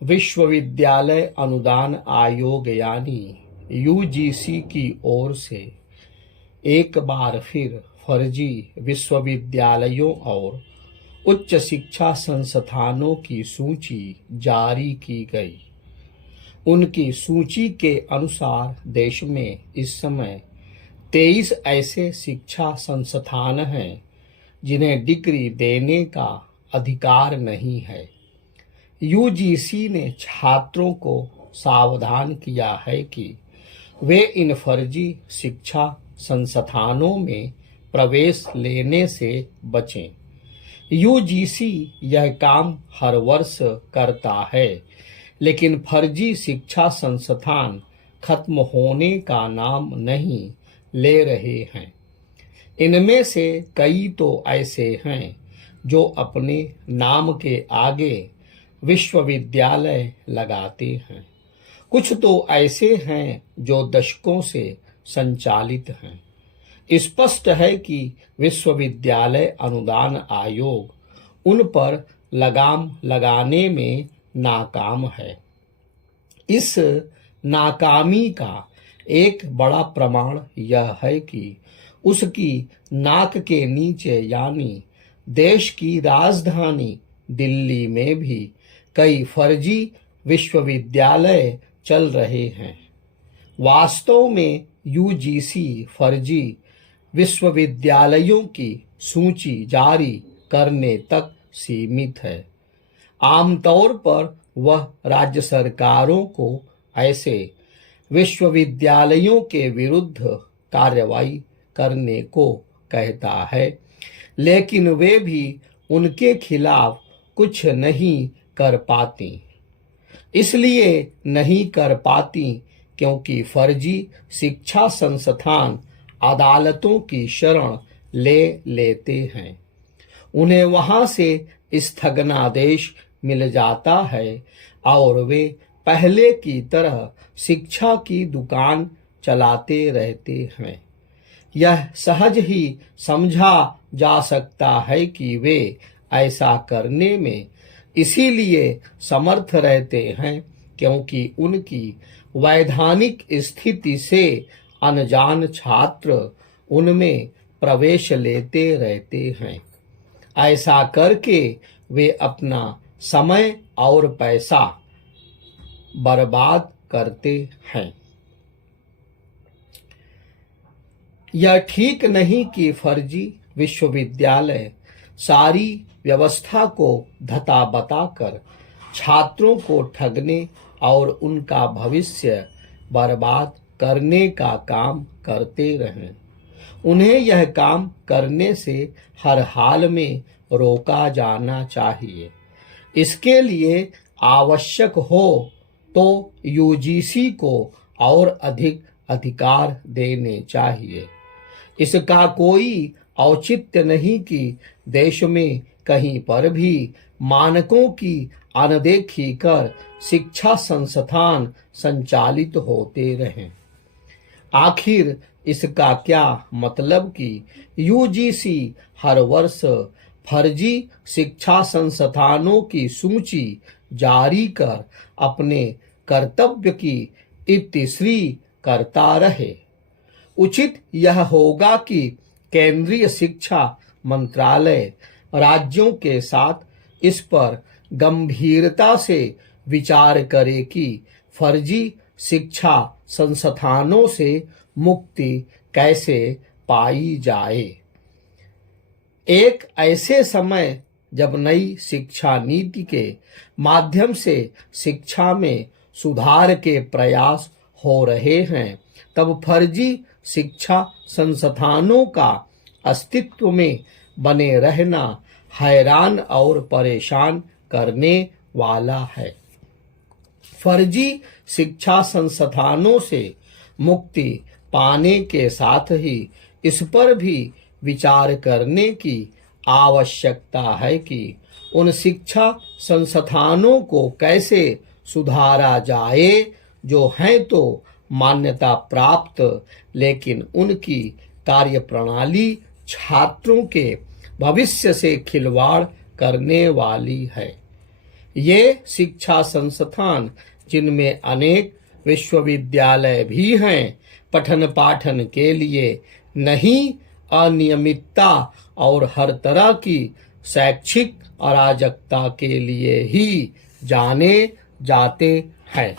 विश्वविद्यालय अनुदान आयोग यानी यूजीसी की ओर से एक बार फिर फर्जी विश्वविद्यालयों और उच्च शिक्षा संस्थानों की सूची जारी की गई। उनकी सूची के अनुसार देश में इस समय 23 ऐसे शिक्षा संस्थान हैं जिन्हें डिग्री देने का अधिकार नहीं है। यूजीसी ने छात्रों को सावधान किया है कि वे इन फर्जी शिक्षा संस्थानों में प्रवेश लेने से बचें। यूजीसी यह काम हर वर्ष करता है, लेकिन फर्जी शिक्षा संस्थान खत्म होने का नाम नहीं ले रहे हैं। इनमें से कई तो ऐसे हैं जो अपने नाम के आगे विश्वविद्यालय लगाते हैं। कुछ तो ऐसे हैं जो दशकों से संचालित हैं। स्पष्ट है कि विश्वविद्यालय अनुदान आयोग उन पर लगाम लगाने में नाकाम है। इस नाकामी का एक बड़ा प्रमाण यह है कि उसकी नाक के नीचे यानी देश की राजधानी दिल्ली में भी कई फर्जी विश्वविद्यालय चल रहे हैं। वास्तव में यूजीसी फर्जी विश्वविद्यालयों की सूची जारी करने तक सीमित है। आमतौर पर वह राज्य सरकारों को ऐसे विश्वविद्यालयों के विरुद्ध कार्रवाई करने को कहता है, लेकिन वे भी उनके खिलाफ कुछ नहीं कर पाती। इसलिए नहीं कर पाती क्योंकि फर्जी शिक्षा संस्थान अदालतों की शरण ले लेते हैं। उन्हें वहां से स्थगनादेश मिल जाता है और वे पहले की तरह शिक्षा की दुकान चलाते रहते हैं। यह सहज ही समझा जा सकता है कि वे ऐसा करने में इसीलिए समर्थ रहते हैं क्योंकि उनकी वैधानिक स्थिति से अनजान छात्र उनमें प्रवेश लेते रहते हैं। ऐसा करके वे अपना समय और पैसा बर्बाद करते हैं। यह ठीक नहीं कि फर्जी विश्वविद्यालय सारी व्यवस्था को धता बताकर छात्रों को ठगने और उनका भविष्य बर्बाद करने का काम करते रहें। उन्हें यह काम करने से हर हाल में रोका जाना चाहिए। इसके लिए आवश्यक हो तो यूजीसी को और अधिक अधिकार देने चाहिए। इसका कोई औचित्य नहीं कि देश में कहीं पर भी मानकों की अनदेखी कर शिक्षा संस्थान संचालित होते रहें। आखिर इसका क्या मतलब कि यूजीसी हर वर्ष फर्जी शिक्षा संस्थानों की सूची जारी कर अपने कर्तव्य की इतिश्री करता रहे। उचित यह होगा कि केंद्रीय शिक्षा मंत्रालय राज्यों के साथ इस पर गंभीरता से विचार करे कि फर्जी शिक्षा संस्थानों से मुक्ति कैसे पाई जाए। एक ऐसे समय जब नई शिक्षा नीति के माध्यम से शिक्षा में सुधार के प्रयास हो रहे हैं, तब फर्जी शिक्षा संस्थानों का अस्तित्व में बने रहना हैरान और परेशान करने वाला है। फर्जी शिक्षा संस्थानों से मुक्ति पाने के साथ ही इस पर भी विचार करने की आवश्यकता है कि उन शिक्षा संस्थानों को कैसे सुधारा जाए जो हैं तो मान्यता प्राप्त, लेकिन उनकी कार्यप्रणाली छात्रों के भविष्य से खिलवाड़ करने वाली है। ये शिक्षा संस्थान, जिनमें अनेक विश्वविद्यालय भी हैं, पठन पाठन के लिए नहीं, अनियमितता और हर तरह की शैक्षिक अराजकता के लिए ही जाने जाते हैं।